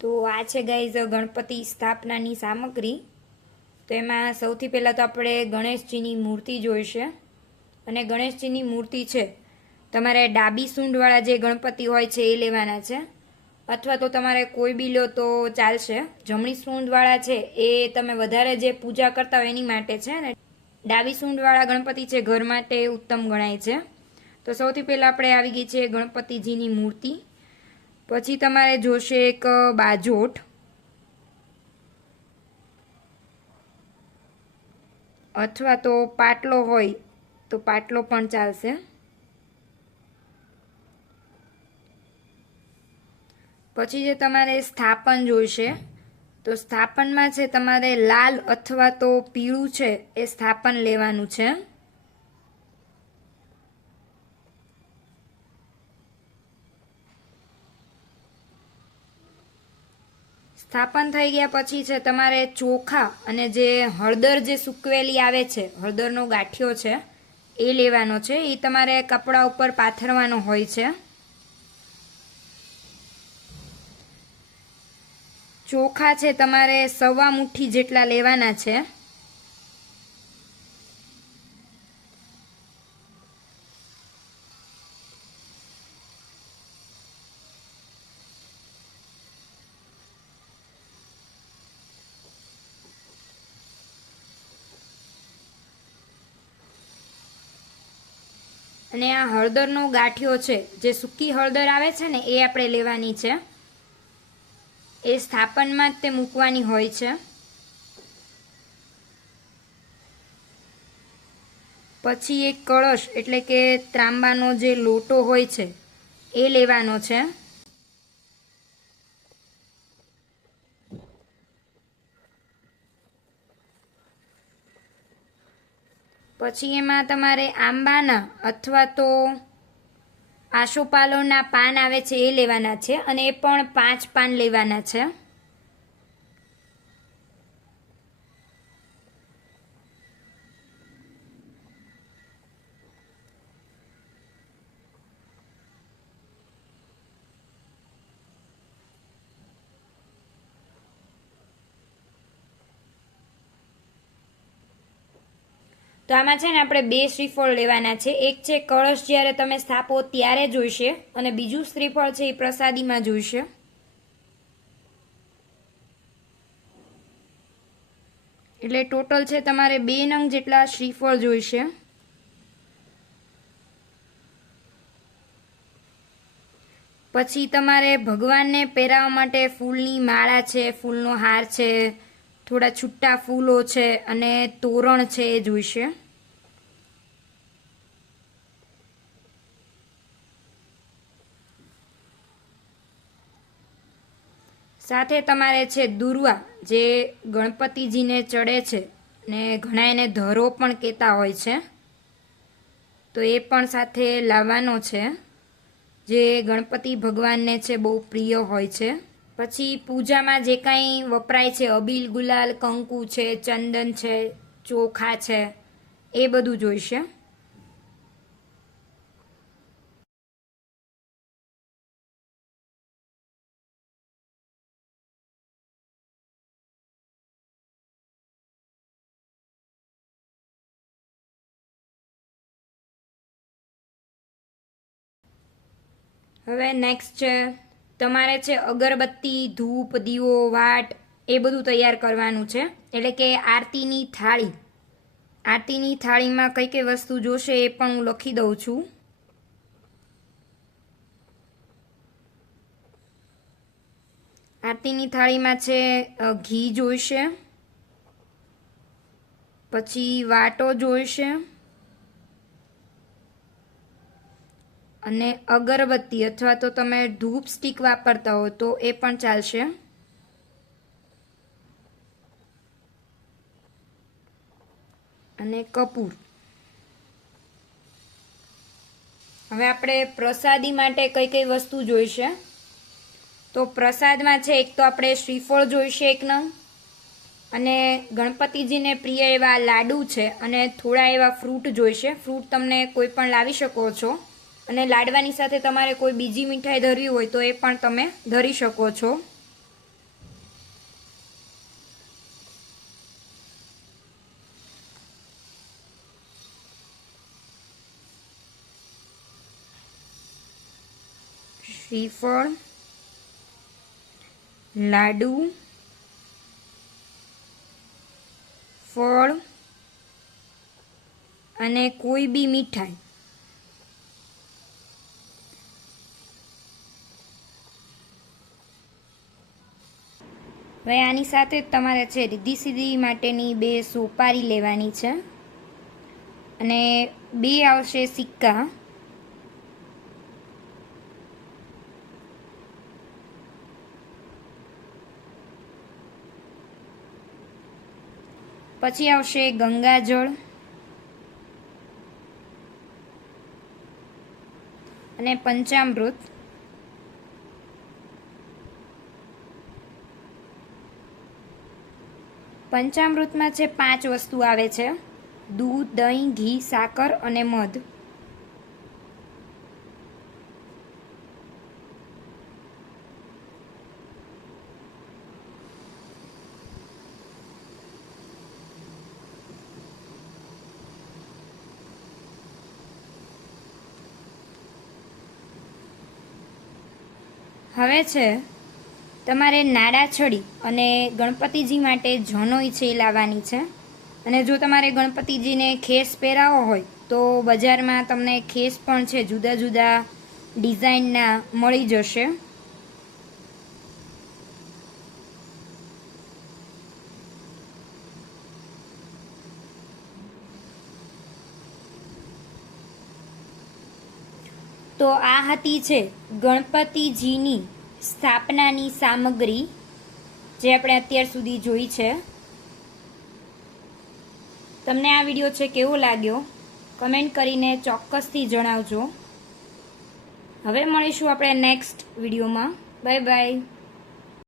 તો આ છે ગાઈઝ ગણપતિ સ્થાપનાની સામગ્રી। તો એમાં સૌથી પહેલાં તો આપણે ગણેશજીની મૂર્તિ જોઈશે। અને ગણેશજીની મૂર્તિ છે તમારે ડાબી સૂંઢવાળા જે ગણપતિ હોય છે એ લેવાના છે, અથવા તો તમારે કોઈ બી લો તો ચાલશે। જમણી સૂંઢવાળા છે એ તમે વધારે જે પૂજા કરતા હોય એની માટે છે, અને ડાબી સૂંઢવાળા ગણપતિ છે ઘર માટે ઉત્તમ ગણાય છે। તો સૌથી પહેલાં આપણે આવી ગઈ છે ગણપતિજીની મૂર્તિ। પછી તમારે જોશે એક બાજોટ, અથવા તો પાટલો હોય તો પાટલો પણ ચાલશે। પછી જે તમારે સ્થાપન જોઈશે, તો સ્થાપનમાં છે તમારે લાલ અથવા તો પીળું છે એ સ્થાપન લેવાનું છે। સ્થાપન થઈ ગયા પછી છે તમારે ચોખા અને જે હળદર જે સૂકવેલી આવે છે, હળદરનો ગાંઠિયો છે એ લેવાનો છે। એ તમારે કપડા ઉપર પાથરવાનો હોય છે। ચોખા છે તમારે 1.25 મુઠ્ઠી જેટલા લેવાના છે। અને આ હળદરનો ગાંઠિયો છે, જે સૂકી હળદર આવે છે ને એ આપણે લેવાની છે। એ સ્થાપનમાં જ તે મૂકવાની હોય છે। પછી એક કળશ એટલે કે ત્રાંબાનો જે લોટો હોય છે એ લેવાનો છે। પછી એમાં તમારે આંબાના અથવા તો આસોપાલવના પાન આવે છે એ લેવાના છે, અને એ પણ 5 પાન લેવાના છે। તો આમાં છે ને આપણે 2 શ્રીફળ લેવાના છે। એક છે કળશ જ્યારે તમે સ્થાપો ત્યારે જોઈશે, અને બીજું શ્રીફળ છે એ પ્રસાદીમાં જોઈશે। એટલે ટોટલ છે તમારે 2 નંગ જેટલા શ્રીફળ જોઈશે। પછી તમારે ભગવાનને પહેરાવવા માટે ફૂલની માળા છે, ફૂલનો હાર છે, થોડા છૂટા ફૂલો છે અને તોરણ છે એ જોઈશે। સાથે તમારે છે દુર્વા, જે ગણપતિજીને ચડે છે ને ઘણા એને ધરો પણ કહેતા હોય છે, તો એ પણ સાથે લાવવાનો છે, જે ગણપતિ ભગવાનને છે બહુ પ્રિય હોય છે। પછી પૂજામાં જે કાંઈ વપરાય છે, અબીલ ગુલાલ કંકુ છે, ચંદન છે, ચોખા છે, એ બધું જોઈશે। હવે નેક્સ્ટ છે તમારે છે અગરબત્તી, ધૂપ, દીવો, વાટ એ બધું તૈયાર કરવાનું છે, એટલે કે આરતીની થાળી। આરતીની થાળીમાં કઈ કઈ વસ્તુ જોશે એ પણ હું લખી દઉં છું। આરતીની થાળીમાં છે ઘી જોઈશે, પછી વાટો જોઈશે, અને અગરબત્તી અથવા તો તમે ધૂપ સ્ટિક વાપરતા હો તો એ પણ ચાલશે। અને કપૂર। હવે આપણે પ્રસાદી માટે કઈ કઈ વસ્તુ જોઈશે, તો પ્રસાદમાં છે એક તો આપણે શ્રીફળ જોઈશે 1 નંગ, અને ગણપતિજીને પ્રિય એવા લાડુ છે, અને થોડા એવા ફ્રૂટ જોઈશે। ફ્રૂટ તમને કોઈ પણ લાવી શકો છો, અને લાડવાની સાથે તમારે કોઈ બીજી મીઠાઈ ધરવી હોય તો એ પણ તમે ધરી શકો છો। શ્રીફળ, લાડુ, ફળ અને કોઈ બી મીઠાઈ. હવે આની સાથે તમારે છે રિદ્ધિ સિદ્ધિ માટેની 2 સોપારી લેવાની છે અને 2 આવશે સિક્કા. પછી આવશે ગંગાજળ અને પંચામૃત. પંચામૃતમાં છે 5 વસ્તુ આવે છે: દૂધ, દહીં, ઘી, સાકર અને મધ. હવે છે તમારે નાડા છડી અને ગણપતિજી માટે જનોઈ છે એ લાવવાની છે. અને જો તમારે ગણપતિજીને ખેસ પહેરાવો હોય તો બજારમાં તમને ખેસ પણ છે જુદા જુદા ડિઝાઇનના મળી જશે. તો આ હતી છે ગણપતિજીની સ્થાપનાની સામગ્રી જે આપણે અત્યાર સુધી જોઈ છે. તમને આ વિડીયો છે કેવો લાગ્યો કમેન્ટ કરીને ચોક્કસથી જણાવજો. હવે મળીશું આપણે નેક્સ્ટ વિડીયોમાં. Bye bye.